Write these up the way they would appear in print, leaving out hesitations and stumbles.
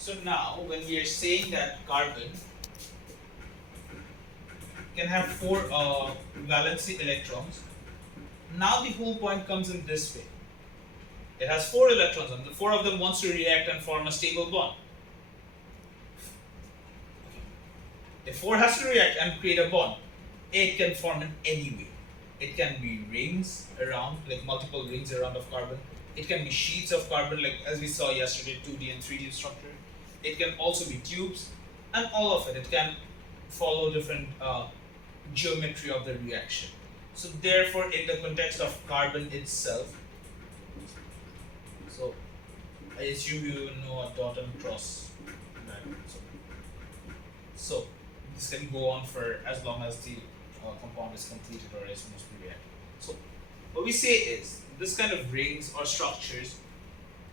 So now when we are saying that carbon can have four valency electrons, now the whole point comes in this way. It has four electrons and the four of them wants to react and form a stable bond. If four has to react and create a bond, it can form in any way. It can be rings around, like multiple rings around of carbon. It can be sheets of carbon, like as we saw yesterday, 2D and 3D structure. It can also be tubes, and all of it. It can follow different geometry of the reaction. So therefore, in the context of carbon itself, so I assume you know a dot and cross diagram. So this can go on for as long as the compound is completed or is mostly reacted. So what we say is this kind of rings or structures,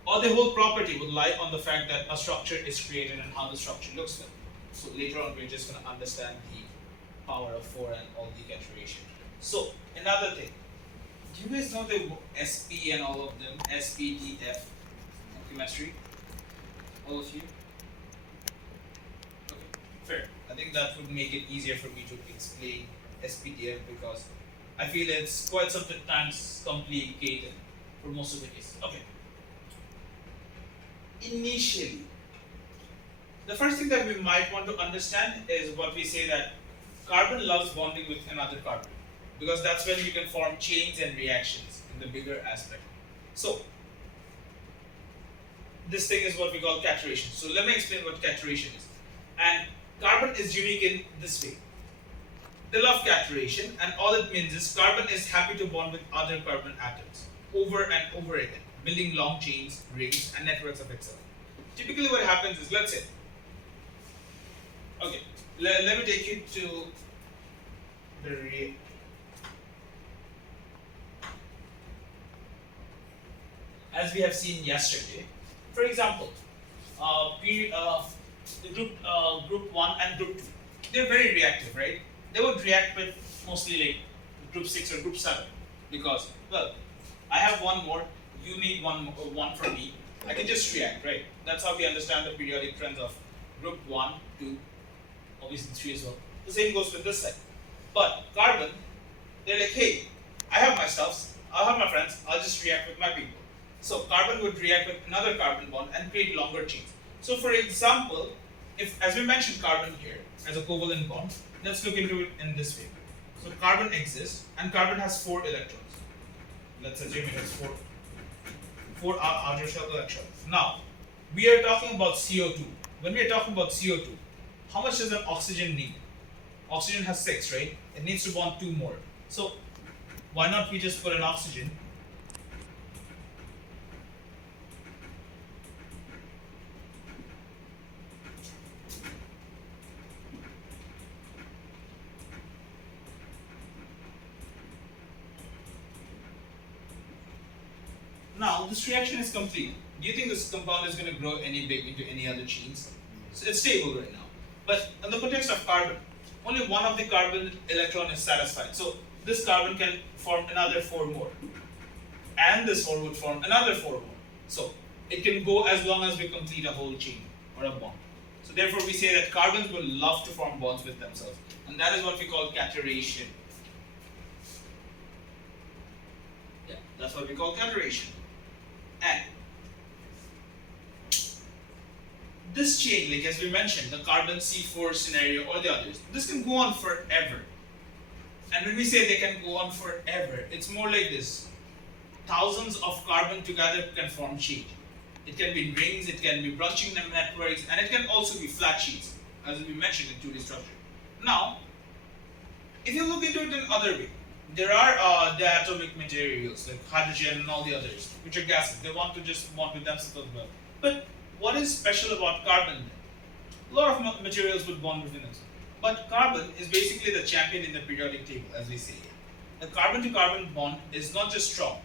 or the whole property would lie on the fact that a structure is created and how the structure looks like. So later on we're just going to understand the power of 4 and all the iteration. So another thing, do you guys know the SP and all of them, SP, D, F in chemistry? All of you? Okay, fair. I think that would make it easier for me to explain SPDF because I feel it's quite sometimes complicated for most of the cases. Okay. Initially, the first thing that we might want to understand is what we say that carbon loves bonding with another carbon because that's when you can form chains and reactions in the bigger aspect. So, this thing is what we call caturation. So let me explain what caturation is. And carbon is unique in this way. They love caturation, and all it means is carbon is happy to bond with other carbon atoms over and over again, building long chains, rings, and networks of itself. Typically what happens is, let's say, okay, let me take you to the as we have seen yesterday. For example, the group 1 and group 2, they're very reactive, right? They would react with mostly like group 6 or group 7 because, well, I have one more, you need one from me. I can just react, right? That's how we understand the periodic trends of group 1, 2, obviously 3 as well. The same goes with this side. But carbon, they're like, hey, I have my stuffs, I'll have my friends, I'll just react with my people. So carbon would react with another carbon bond and create longer chains. So for example, if as we mentioned carbon here as a covalent bond, let's look into it in this way. So carbon exists and carbon has 4 electrons. Let's assume it has 4 outer shell electrons. Now, we are talking about CO2. When we are talking about CO2, how much does an oxygen need? Oxygen has 6, right? It needs to bond 2 more. So why not we just put an oxygen now this reaction is complete. Do you think this compound is going to grow any big into any other chains? So it's stable right now. But in the context of carbon, only one of the carbon electron is satisfied. So this carbon can form another 4 more. And this 4 would form another 4 more. So it can go as long as we complete a whole chain or a bond. So therefore we say that carbons will love to form bonds with themselves. And that is what we call caturation. Yeah, that's what we call caturation. And this chain, like as we mentioned, the carbon C4 scenario or the others, this can go on forever. And when we say they can go on forever, it's more like this. Thousands of carbon together can form chain. It can be rings, it can be branching networks, and it can also be flat sheets, as we mentioned in 2D structure. Now, if you look into it in other way, there are diatomic materials like hydrogen and all the others, which are gases. They want to just bond with themselves as well. But what is special about carbon then? A lot of materials would bond within themselves. But carbon is basically the champion in the periodic table, as we say. The carbon to carbon bond is not just strong,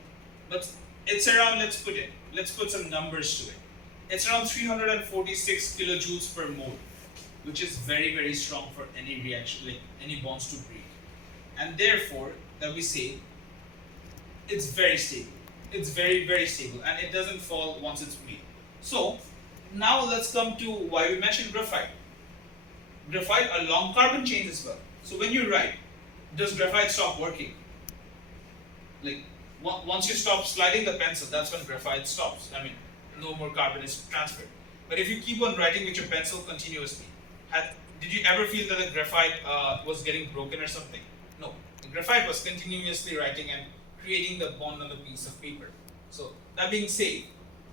but it's around, let's put some numbers to it. It's around 346 kilojoules per mole, which is very, very strong for any reaction, like any bonds to break. And therefore, that we say, it's very stable. It's very, very stable, and it doesn't fall once it's made. So, Now let's come to why we mentioned graphite. Graphite are long carbon chains as well. So when you write, does graphite stop working? Like once you stop sliding the pencil, that's when graphite stops. I mean, no more carbon is transferred. But if you keep on writing with your pencil continuously, did you ever feel that the graphite was getting broken or something? No, the graphite was continuously writing and creating the bond on the piece of paper. So that being said,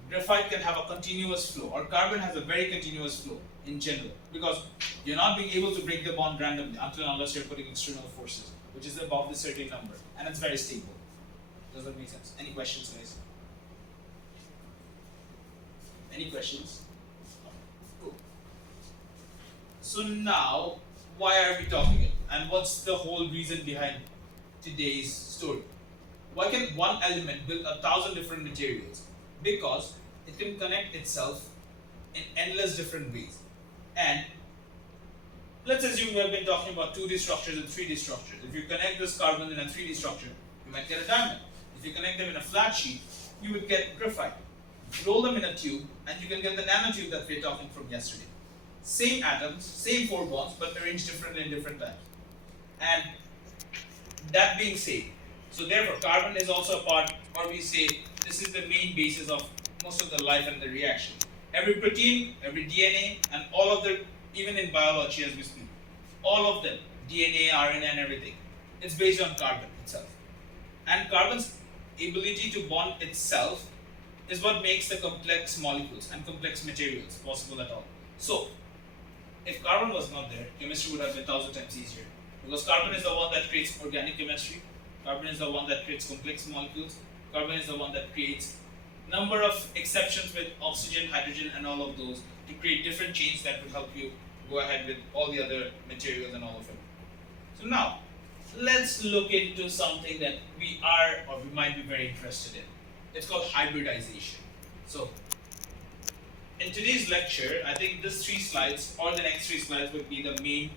graphite can have a continuous flow, or carbon has a very continuous flow in general, because you're not being able to break the bond randomly unless you're putting external forces, which is above the certain number, and it's very stable. Does that make sense? Any questions, guys? Any questions? Cool. So now, why are we talking it? And what's the whole reason behind today's story? Why can one element build 1,000 different materials? Because it can connect itself in endless different ways. And let's assume we have been talking about 2D structures and 3D structures. If you connect this carbon in a 3D structure, you might get a diamond. If you connect them in a flat sheet, you would get graphite. Roll them in a tube, and you can get the nanotube that we were talking from yesterday. Same atoms, same 4 bonds, but arranged differently in different times. And that being said, so therefore carbon is also a part, or we say this is the main basis of most of the life and the reaction. Every protein, every DNA, and all of them, even in biology as we speak, all of them, DNA, RNA, and everything, it's based on carbon itself. And carbon's ability to bond itself is what makes the complex molecules and complex materials possible at all. So, if carbon was not there, chemistry would have been 1,000 times easier. Because carbon is the one that creates organic chemistry, carbon is the one that creates complex molecules, carbon is the one that creates number of exceptions with oxygen, hydrogen, and all of those to create different chains that will help you go ahead with all the other materials and all of it. So now, let's look into something that we are or we might be very interested in. It's called hybridization. So, in today's lecture, I think these 3 slides or the next 3 slides would be the main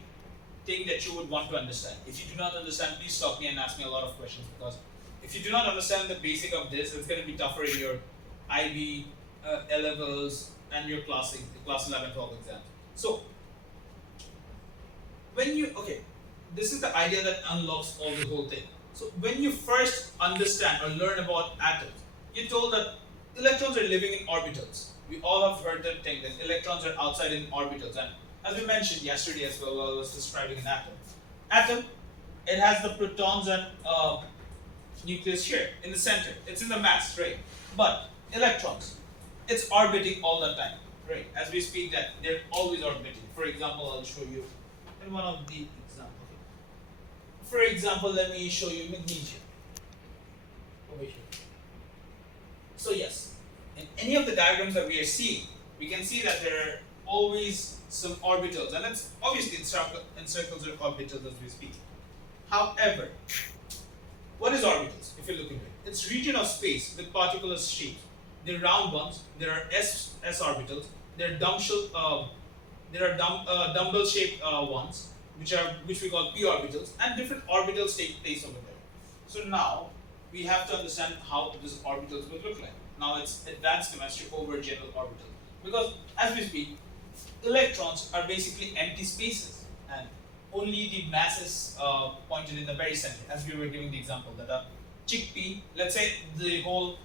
thing that you would want to understand. If you do not understand, please stop me and ask me a lot of questions, because if you do not understand the basic of this, it's going to be tougher in your IB, A-levels, and your class 11, 12 exams. So, this is the idea that unlocks all the whole thing. So, when you first understand or learn about atoms, you're told that electrons are living in orbitals. We all have heard that thing that electrons are outside in orbitals, and as we mentioned yesterday as well, while I was describing an atom. Atom, it has the protons and nucleus here in the center. It's in the mass, right? But electrons, it's orbiting all the time, right? As we speak, that they're always orbiting. For example, I'll show you in one of the examples. For example, let me show you magnesium over here. So yes, in any of the diagrams that we are seeing, we can see that there are always some orbitals, and it's obviously in circles or orbitals as we speak. However, what is orbitals? If you look into it, it's region of space with particular shapes. There are round ones. There are s orbitals. There are dumbbell shaped ones, which we call p orbitals, and different orbitals take place over there. So now we have to understand how these orbitals would look like. Now it's advanced chemistry over general orbitals, because as we speak, electrons are basically empty spaces, and only the mass is pointed in the very center, as we were giving the example that a chickpea, let's say the whole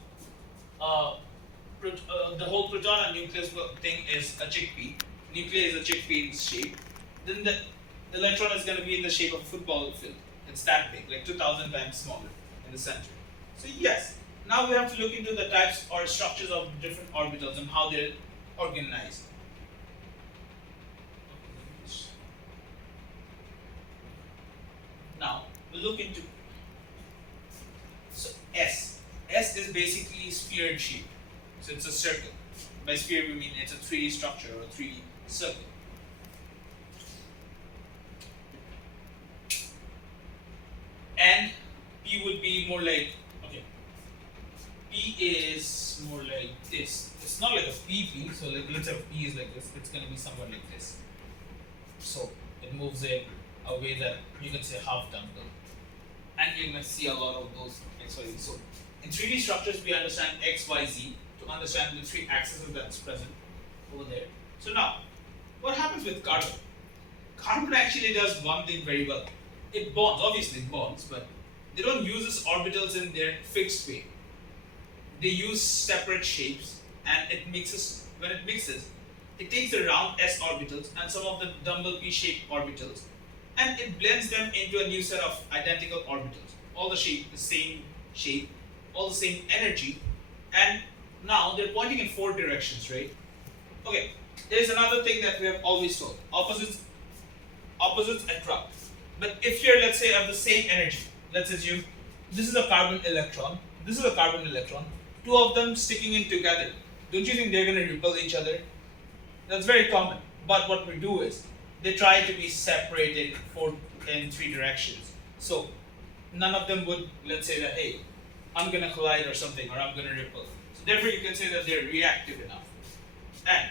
proton and nucleus thing is a chickpea, nucleus is a chickpea in shape, then the electron is going to be in the shape of a football field. It's that big, like 2,000 times smaller in the center. So yes, now we have to look into the types or structures of different orbitals and how they're organized. Now we'll look into S. S is basically sphere shape. So it's a circle. By sphere we mean it's a 3D structure or a 3D circle. And P would be more like, okay, P is more like this. It's not like a PP, so like let's say P is like this, it's going to be somewhat like this. So it moves in a way that you can say half dumbbell. And you're going to see a lot of those X, Y, Z. So in 3D structures, we understand X, Y, Z to understand the 3 axes that's present. over there. So now, what happens with carbon? Carbon actually does one thing very well. It bonds, obviously it bonds, but they don't use its orbitals in their fixed way. They use separate shapes, and it mixes. When it mixes, it takes the round s orbitals and some of the dumbbell p-shaped orbitals, and it blends them into a new set of identical orbitals. All the same shape, all the same energy, and now they're pointing in four directions, right? Okay. There's another thing that we have always told: opposites attract. But if you're, let's say, of the same energy, let's assume this is a carbon electron, this is a carbon electron, two of them sticking in together, don't you think they're going to repel each other? That's very common. But what we do is they try to be separated in three directions. So none of them would, let's say that, hey, I'm going to collide or something, or I'm going to repel. So therefore, you can say that they're reactive enough. And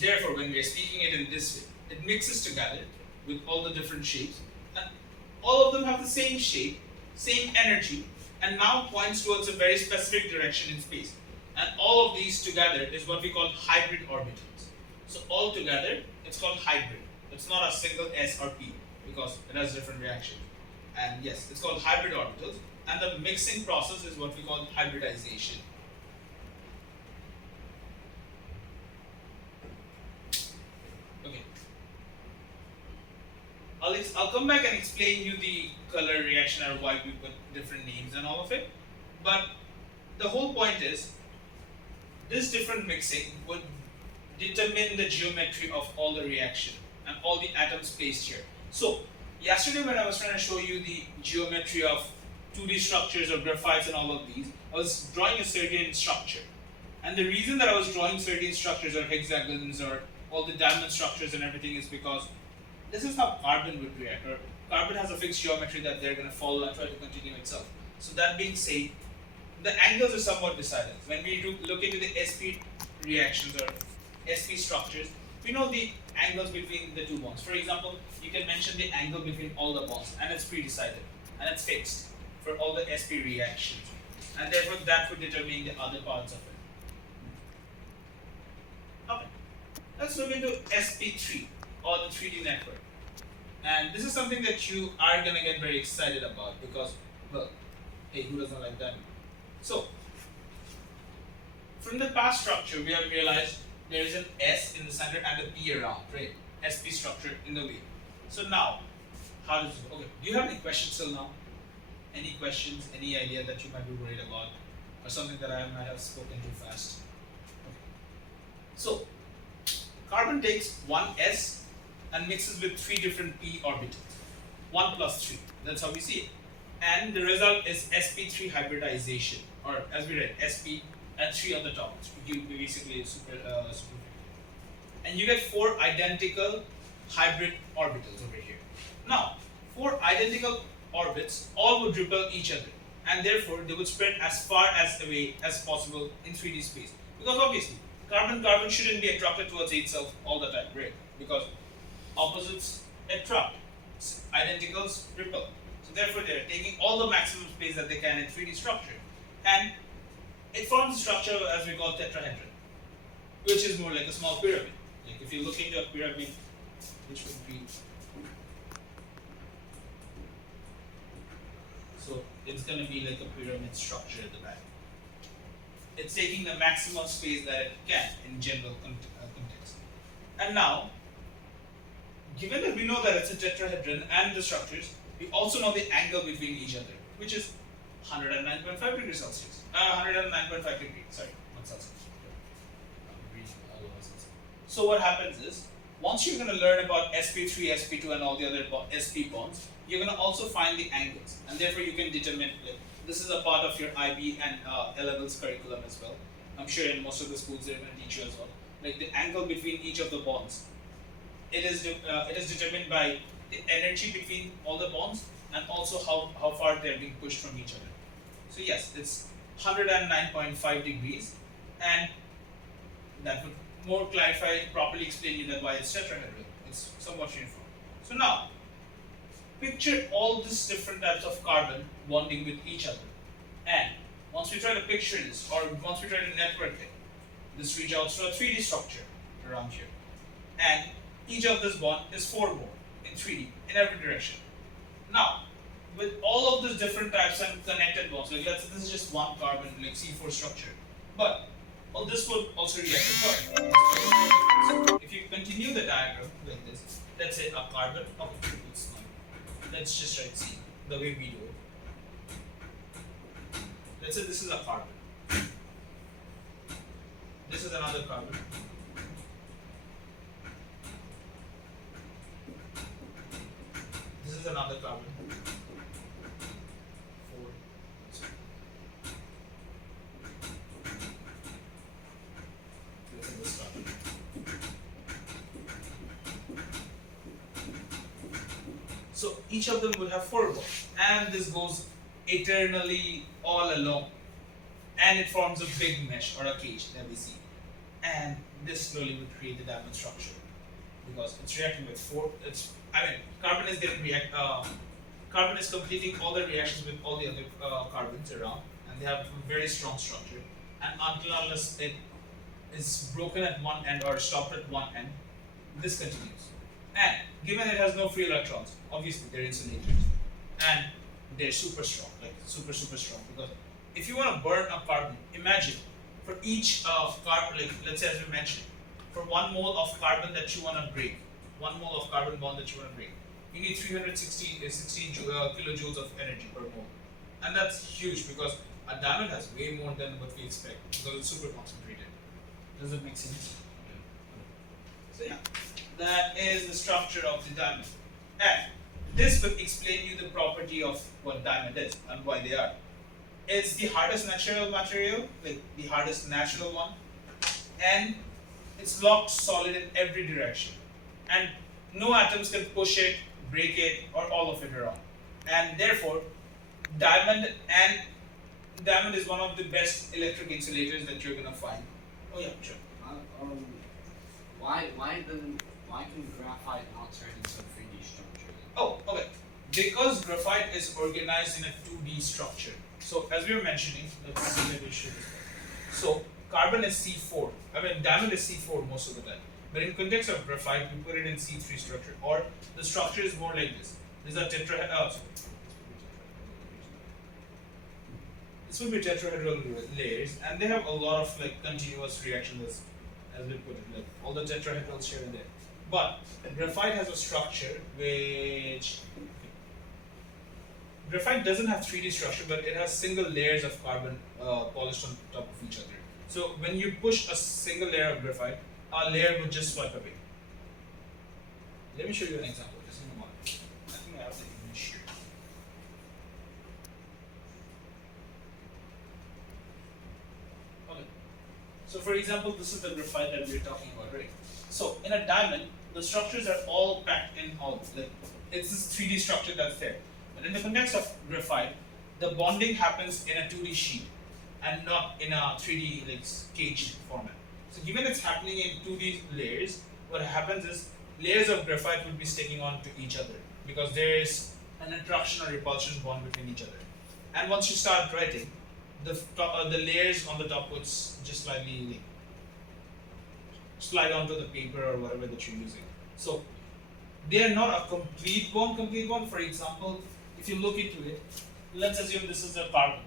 therefore, when we are speaking it in this way, it mixes together with all the different shapes, and all of them have the same shape, same energy, and now points towards a very specific direction in space. And all of these together is what we call hybrid orbitals. So all together, it's called hybrid. It's not a single S or P because it has different reactions. And yes, it's called hybrid orbitals, and the mixing process is what we call hybridization. Okay. I'll come back and explain you the color reaction or why we put different names and all of it. But the whole point is, this different mixing would determine the geometry of all the reaction and all the atoms placed here. So yesterday when I was trying to show you the geometry of 2D structures or graphites and all of these, I was drawing a certain structure. And the reason that I was drawing certain structures or hexagons or all the diamond structures and everything is because this is how carbon would react. Or carbon has a fixed geometry that they're going to follow and try to continue itself. So that being said, the angles are somewhat decided. When we look into the sp reactions or sp structures, we know the angles between the two bonds. For example, you can mention the angle between all the bonds, and it's pre-decided and it's fixed for all the sp reactions, and therefore that would determine the other parts of it. Okay, let's look into sp3 or the 3D network, and this is something that you are gonna get very excited about because, well, hey, who doesn't like that? So, from the past structure, we have realized there is an S in the center and a P around, right? SP structure in the way. So now, how does it? Okay, do you have any questions till now? Any questions? Any idea that you might be worried about, or something that I might have spoken too fast? Okay. So, carbon takes one S and mixes with three different P orbitals. 1 plus 3. That's how we see it. And the result is sp3 hybridization, or as we read, sp and 3 on the top. You basically super. And you get 4 identical hybrid orbitals over here. Now, 4 identical orbits all would repel each other, and therefore they would spread as far as away as possible in 3D space. Because obviously, carbon shouldn't be attracted towards itself all the time, right? Because opposites attract, identicals repel. So therefore, they're taking all the maximum space that they can in 3D structure, and it forms a structure as we call tetrahedron, which is more like a small pyramid. Like if you look into a pyramid, which would be, so it's going to be like a pyramid structure at the back. It's taking the maximum space that it can in general context. And now, given that we know that it's a tetrahedron and the structures, we also know the angle between each other, which is 109.5 degrees Celsius. 109.5 degrees, sorry, not Celsius. So what happens is, once you're going to learn about sp3, sp2 and all the other sp bonds, you're going to also find the angles, and therefore you can determine, like, this is a part of your IB and A-levels curriculum as well. I'm sure in most of the schools they're going to teach you as well. Like the angle between each of the bonds. It is determined by the energy between all the bonds and also how far they're being pushed from each other. So yes, it's 109.5 degrees, and that would more clarify, properly explain you that why it's tetrahedral. It's somewhat uniform. So now, picture all these different types of carbon bonding with each other. And once we try to picture this, or once we try to network it, This reach out to a 3D structure around here. And each of this bond is 4 more in 3D in every direction. Now, with all of these different types and connected bonds, like let's say this is just one carbon, like C4 structure, but well, this would also react as well. So if you continue the diagram like this, let's say a carbon, okay, it's not. Let's just try to see the way we do it. Let's say this is a carbon. This is another carbon. This is another carbon. 4. Let's say this carbon. So each of them would have 4 bonds, and this goes eternally all along, and it forms a big mesh or a cage that we see, and this slowly would create the diamond structure because it's reacting with 4. Carbon is getting carbon is completing all the reactions with all the other carbons around, and they have a very strong structure. And unless it is broken at one end or stopped at one end, this continues. And given it has no free electrons, obviously they're insulators, and they're super strong, like super strong. Because if you want to burn a carbon, imagine for each carbon, like let's say as we mentioned, for 1 mole of carbon that you want to break, 1 mole of carbon bond that you want to break, you need 360 kilojoules of energy per mole, and that's huge because a diamond has way more than what we expect because it's super concentrated. Does that make sense? So yeah, that is the structure of the diamond, and this will explain you the property of what diamond is and why they are. It's the hardest natural material, like the hardest natural one, and it's locked solid in every direction, and no atoms can push it, break it, or all of it around. And therefore, diamond is one of the best electric insulators that you're gonna find. Oh yeah, sure. Why can graphite not turn into a 3D structure? Oh, okay. Because graphite is organized in a 2D structure. So as we were mentioning, let's see, let me show you. So carbon is C4. Diamond is C4 most of the time. But in context of graphite, we put it in C3 structure, or the structure is more like this. These are this would be tetrahedral layers, and they have a lot of like continuous reactions, as we put it, like all the tetrahedrals here and there. But graphite has a structure which graphite doesn't have 3D structure, but it has single layers of carbon polished on top of each other. So when you push a single layer of graphite, a layer would just swipe away. Let me show you an example. Just in a moment. I think I have the image here. Okay. So for example, this is the graphite that we're talking about, right? So in a diamond, the structures are all packed in all. Like it's this 3D structure that's there. But in the context of graphite, the bonding happens in a 2D sheet and not in a 3D like caged format. So given it's happening in 2D layers, what happens is layers of graphite will be sticking on to each other because there is an attraction or repulsion bond between each other. And once you start writing, the layers on the top would just slightly slide onto the paper or whatever that you're using. So they are not a complete bond. For example, if you look into it, let's assume this is a carbon.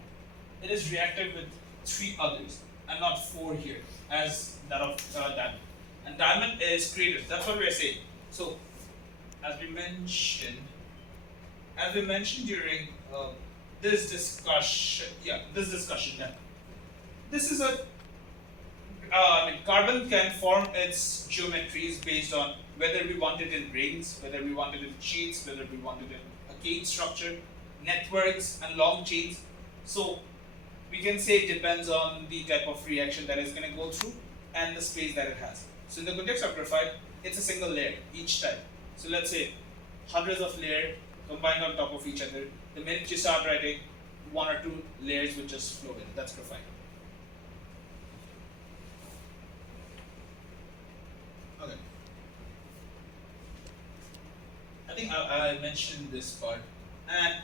It is reacted with 3 others and not 4 here, as that of diamond. And diamond is created. That's what we are saying. So, as we mentioned during this discussion, this is a carbon can form its geometries based on whether we want it in rings, whether we want it in sheets, whether we want it in a cage structure, networks, and long chains. So we can say it depends on the type of reaction that it's going to go through and the space that it has. So in the context of graphite, it's a single layer each time. So let's say hundreds of layers combined on top of each other. The minute you start writing, 1 or 2 layers will just flow in. That's graphite. Okay. I think I mentioned this part. And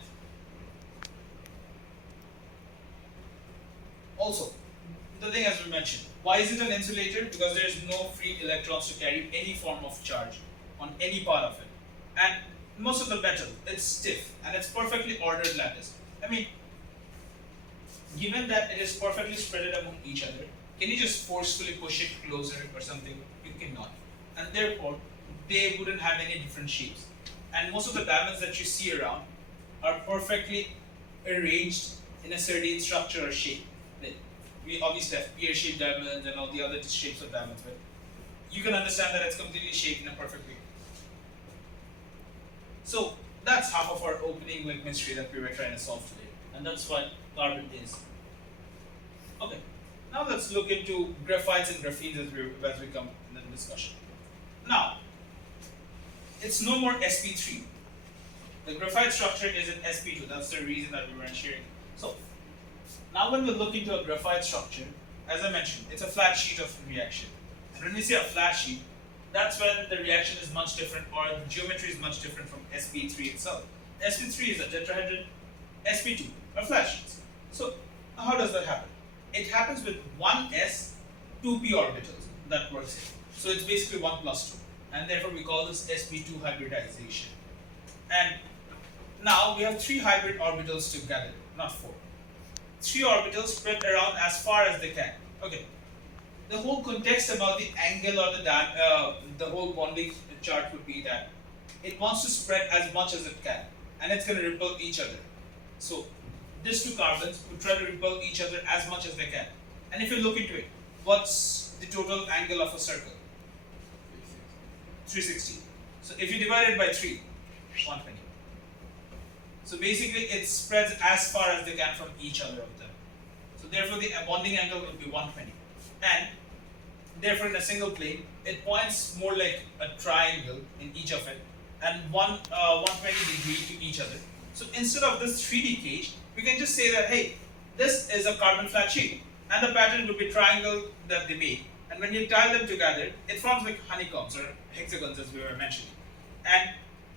also, the thing as we mentioned, Why is it an insulator? Because there is no free electrons to carry any form of charge on any part of it. And most of the metal, it's stiff and it's perfectly ordered lattice. I mean, given that it is perfectly spread among each other, can you just forcefully push it closer or something? You cannot. And therefore, they wouldn't have any different shapes. And most of the diamonds that you see around are perfectly arranged in a certain structure or shape. We obviously have pear-shaped diamonds and all the other shapes of diamonds, but you can understand that it's completely shaped in a perfect way. So that's half of our opening mystery that we were trying to solve today, and that's what carbon is. Okay, now let's look into graphites and graphenes as we come in the discussion. Now, it's no more sp3. The graphite structure is in sp2. That's the reason that we weren't sharing. So now when we look into a graphite structure, as I mentioned, it's a flat sheet of reaction. And when we say a flat sheet, that's when the reaction is much different, or the geometry is much different from sp3 itself. sp3 is a tetrahedron, sp2 are flat sheets. So how does that happen? It happens with one s, two p orbitals that works here. So it's basically 1 plus 2, and therefore we call this sp2 hybridization. And now we have 3 hybrid orbitals together, not 4. 3 orbitals spread around as far as they can. Okay. The whole context about the angle or the whole bonding chart would be that it wants to spread as much as it can, and it's going to repel each other. So these 2 carbons would try to repel each other as much as they can. And if you look into it, what's the total angle of a circle? 360. So if you divide it by 3, 120. So basically it spreads as far as they can from each other of them. So therefore the bonding angle will be 120. And therefore in a single plane, it points more like a triangle in each of it, and 120 degree to each other. So instead of this 3D cage, we can just say that, hey, this is a carbon flat sheet, and the pattern would be triangle that they made. And when you tie them together, it forms like honeycombs or hexagons, as we were mentioning. And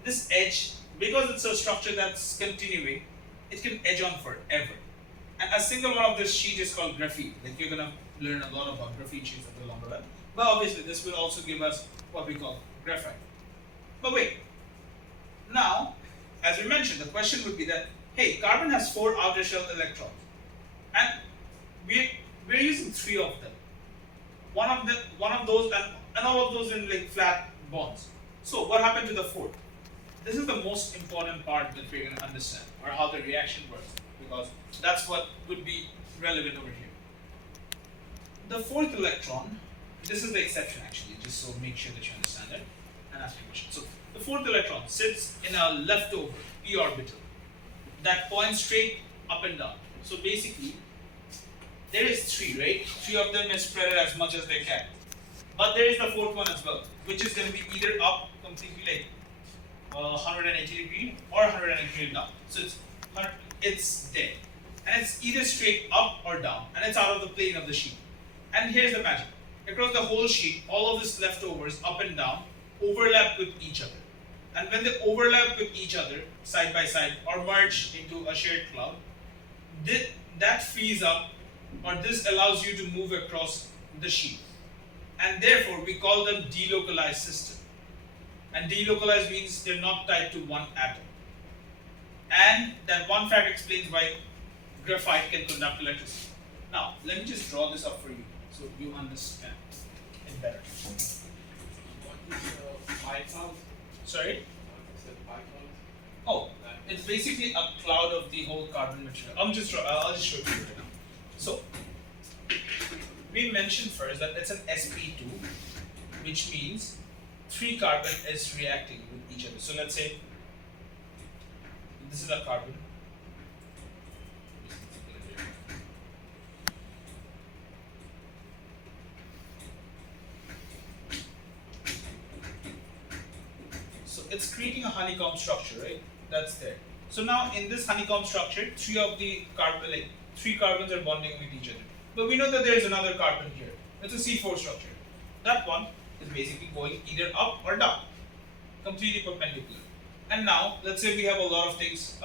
this edge, because it's a structure that's continuing, it can edge on forever. And a single one of this sheet is called graphene. Like, you're gonna learn a lot about graphene sheets at the longer run. But obviously this will also give us what we call graphite. But wait, now, as we mentioned, the question would be that, hey, carbon has 4 outer shell electrons, and we're using 3 of them. One of those, and all of those in like flat bonds. So what happened to the 4th? This is the most important part that we're going to understand, or how the reaction works, because that's what would be relevant over here. The 4th electron, this is the exception actually, just so make sure that you understand it and ask me a question. So the 4th electron sits in a leftover p orbital that points straight up and down. So basically, there is 3, right? 3 of them is spread as much as they can. But there is the 4th one as well, which is going to be either up completely like 180 degree or 180 degree down. So it's there, and it's either straight up or down, and it's out of the plane of the sheet. And here's the magic: across the whole sheet, all of this leftovers up and down overlap with each other, and when they overlap with each other side by side or merge into a shared cloud, that frees up, or this allows you to move across the sheet, and therefore we call them delocalized system. And delocalized means they're not tied to one atom. And that one fact explains why graphite can conduct electricity. Now, let me just draw this up for you so you understand it better. What is bicloud? Sorry? What is it, bicloud? Oh, it's basically a cloud of the whole carbon material. I'll just show it to you right now. So, we mentioned first that it's an sp2, which means 3 carbon is reacting with each other. So let's say this is a carbon. So it's creating a honeycomb structure, right? That's there. So now in this honeycomb structure, 3 of the carbon, like 3 carbons are bonding with each other. But we know that there is another carbon here. It's a C4 structure. That one is basically going either up or down, completely perpendicular. And now, let's say we have a lot of things.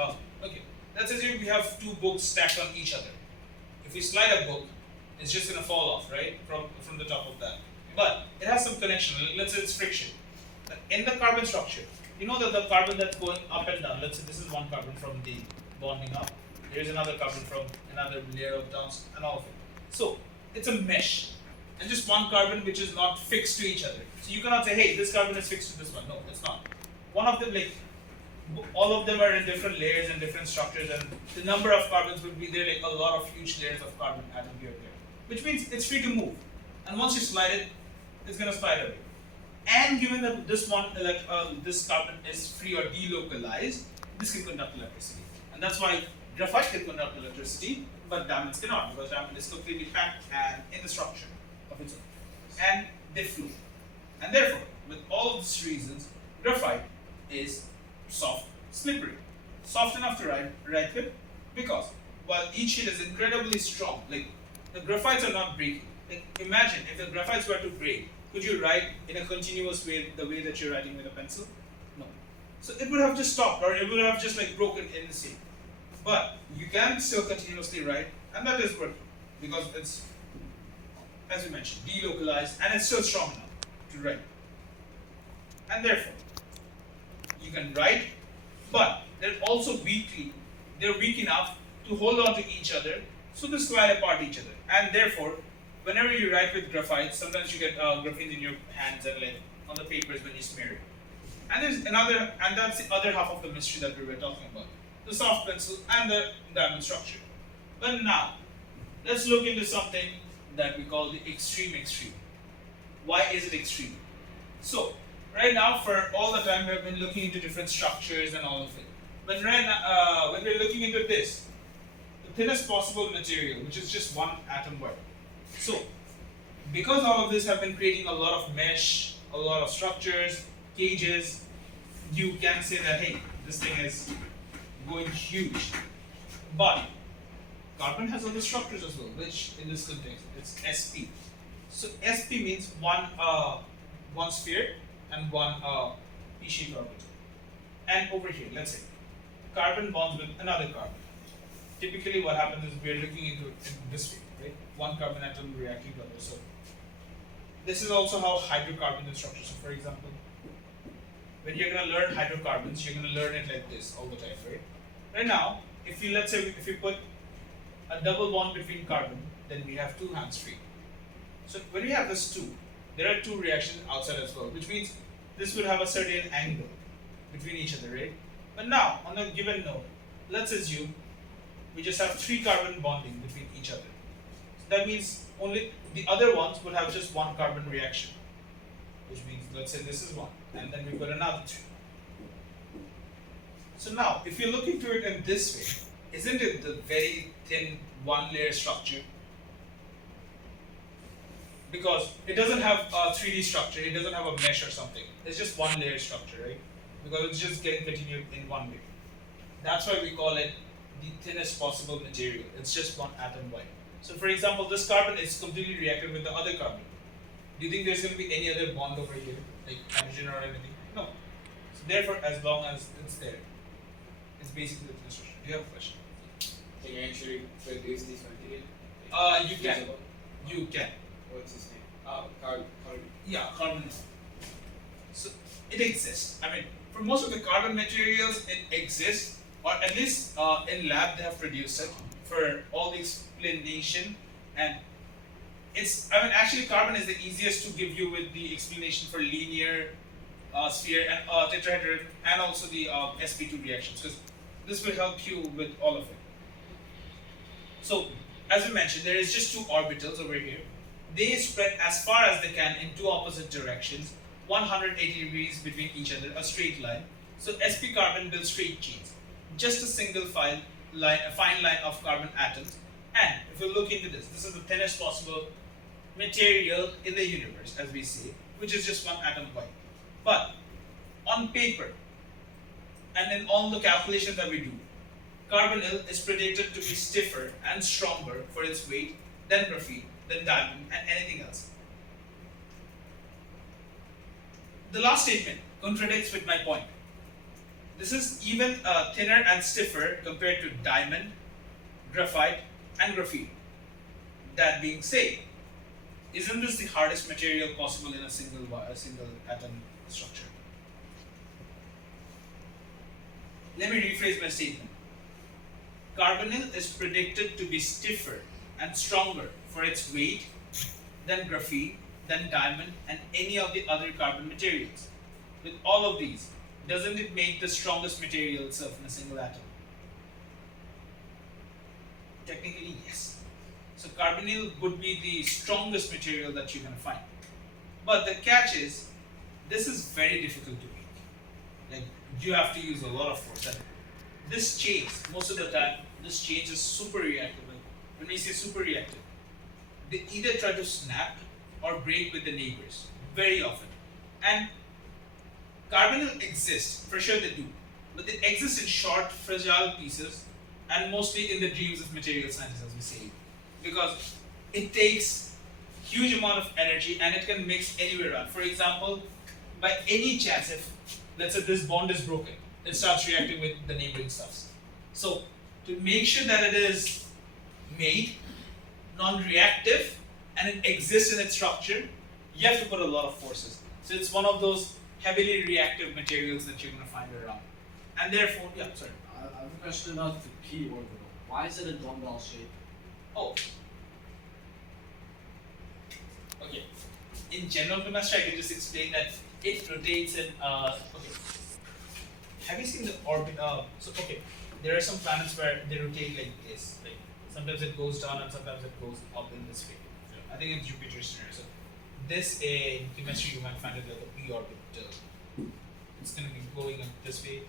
Okay, let's assume we have 2 books stacked on each other. If we slide a book, It's just gonna fall off, right? From the top of that. But it has some connection. Let's say it's friction. In the carbon structure, you know that the carbon that's going up and down, let's say this is one carbon from the bonding up. Here's another carbon from another layer of downs and all of it. So it's a mesh. And just one carbon which is not fixed to each other. So you cannot say, hey, this carbon is fixed to this one. No, it's not. One of them, like, all of them are in different layers and different structures, and the number of carbons would be there, like a lot of huge layers of carbon atom here there. Which means it's free to move. And once you slide it, it's gonna slide away. And given that this one, this carbon is free or delocalized, this can conduct electricity. And that's why graphite can conduct electricity, but diamonds cannot, because diamond is completely packed and in the structure of its own. And they flow. And therefore, with all of these reasons, graphite is soft, slippery. Soft enough to write with, because while each sheet is incredibly strong, like the graphites are not breaking. Like imagine if the graphites were to break, could you write in a continuous way the way that you're writing with a pencil? No. So it would have just stopped, or it would have just like broken in the same. But you can still continuously write, and that is working because it's, as we mentioned, delocalized and it's still strong enough to write. And therefore, you can write, but they're also they're weak enough to hold on to each other, so they slide apart each other. And therefore, whenever you write with graphite, sometimes you get graphene in your hands and like on the papers when you smear it. And there's another, and that's the other half of the mystery that we were talking about, the soft pencil and the diamond structure. But now, let's look into something that we call the extreme. Why is it extreme? So, right now, for all the time, we have been looking into different structures and all of it. But right now, when we're looking into this, the thinnest possible material, which is just one atom wide. So, because all of this have been creating a lot of mesh, a lot of structures, cages, you can say that, hey, this thing is going huge. But carbon has other structures as well, which in this context, it's sp. So sp means one sphere and one p-shaped orbital. And over here, let's say, carbon bonds with another carbon. Typically what happens is we're looking into it in this way, right? One carbon atom reacting to other. So this is also how hydrocarbons are structured. So for example, when you're gonna learn hydrocarbons, you're gonna learn it like this all the time, right? Right now, if you let's say if you put a double bond between carbon, then we have two hands free. So when we have this two, there are two reactions outside as well, which means this would have a certain angle between each other, right? But now, on a given node, let's assume we just have three carbon bonding between each other. So that means only the other ones would have just one carbon reaction, which means let's say this is one, and then we've got another two. So now, if you look into it in this way, isn't it the very thin one layer structure? Because it doesn't have a 3D structure, it doesn't have a mesh or something. It's just one layer structure, right? Because it's just getting continued in one way. That's why we call it the thinnest possible material. It's just one atom wide. So for example, this carbon is completely reacted with the other carbon. Do you think there's going to be any other bond over here, like hydrogen or anything? No. So therefore, as long as it's there, it's basically the thinnest structure. Do you have a question? Can you actually produce this material? You can. You can. What's his name? Oh, carbon. Yeah, carbon. So it exists. I mean, for most of the carbon materials, it exists, or at least in lab they have produced it for all the explanation. And it's, I mean, actually carbon is the easiest to give you with the explanation for linear sphere and tetrahedron, and also the sp2 reactions, because this will help you with all of it. So, as we mentioned, there is just two orbitals over here. They spread as far as they can in two opposite directions, 180 degrees between each other, a straight line. So sp carbon builds straight chains, just a single fine line of carbon atoms. And if you look into this is the thinnest possible material in the universe, as we say, which is just one atom wide. But on paper, and in all the calculations that we do, carbonyl is predicted to be stiffer and stronger for its weight than graphene, than diamond, and anything else. The last statement contradicts with my point. This is even thinner and stiffer compared to diamond, graphite, and graphene. That being said, isn't this the hardest material possible in a single atom structure? Let me rephrase my statement. Carbonyl is predicted to be stiffer and stronger for its weight than graphene, than diamond, and any of the other carbon materials. With all of these, doesn't it make the strongest material itself in a single atom? Technically, yes. So carbonyl would be the strongest material that you're going to find. But the catch is, this is very difficult to make. Like, you have to use a lot of force. And this change, most of the time, this change is super reactive. Like, when we say super reactive, they either try to snap or break with the neighbors very often. And carbonyl exists, for sure they do, but they exist in short, fragile pieces and mostly in the dreams of material scientists, as we say, because it takes huge amount of energy and it can mix anywhere around. For example, by any chance, if let's say this bond is broken, it starts reacting with the neighboring stuffs. So to make sure that it is made non-reactive and it exists in its structure, you have to put a lot of forces. So it's one of those heavily reactive materials that you're going to find around. And therefore, yeah, sorry. I have a question about the p orbital. Why is it a dumbbell shape? Oh. Okay. In general chemistry, I can just explain that it rotates in. Okay. Have you seen the orbit? So okay, there are some planets where they rotate like this. Like sometimes it goes down and sometimes it goes up in this way. I think in Jupiter's scenario. So this in chemistry you might find it like a p orbital. It's going to be going up this way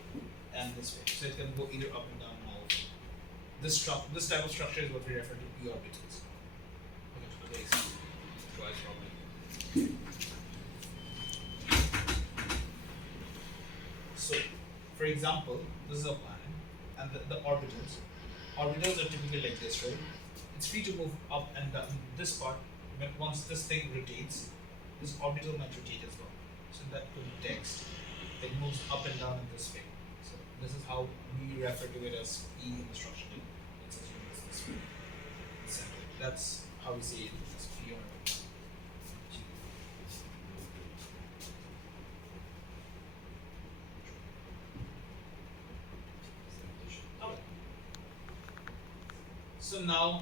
and this way. So it can go either up and down and all. This type of structure is what we refer to p orbitals. Okay, twice probably. So, for example, this is a planet, and the orbitals. Orbitals are typically like this, right? It's free to move up and down. This part, when once this thing rotates, this orbital might rotate as well. So that context, it moves up and down in this way. So this is how we refer to it as P in the structure. It's assumed as this way. Center. That's how we say it as P or G. Okay. So now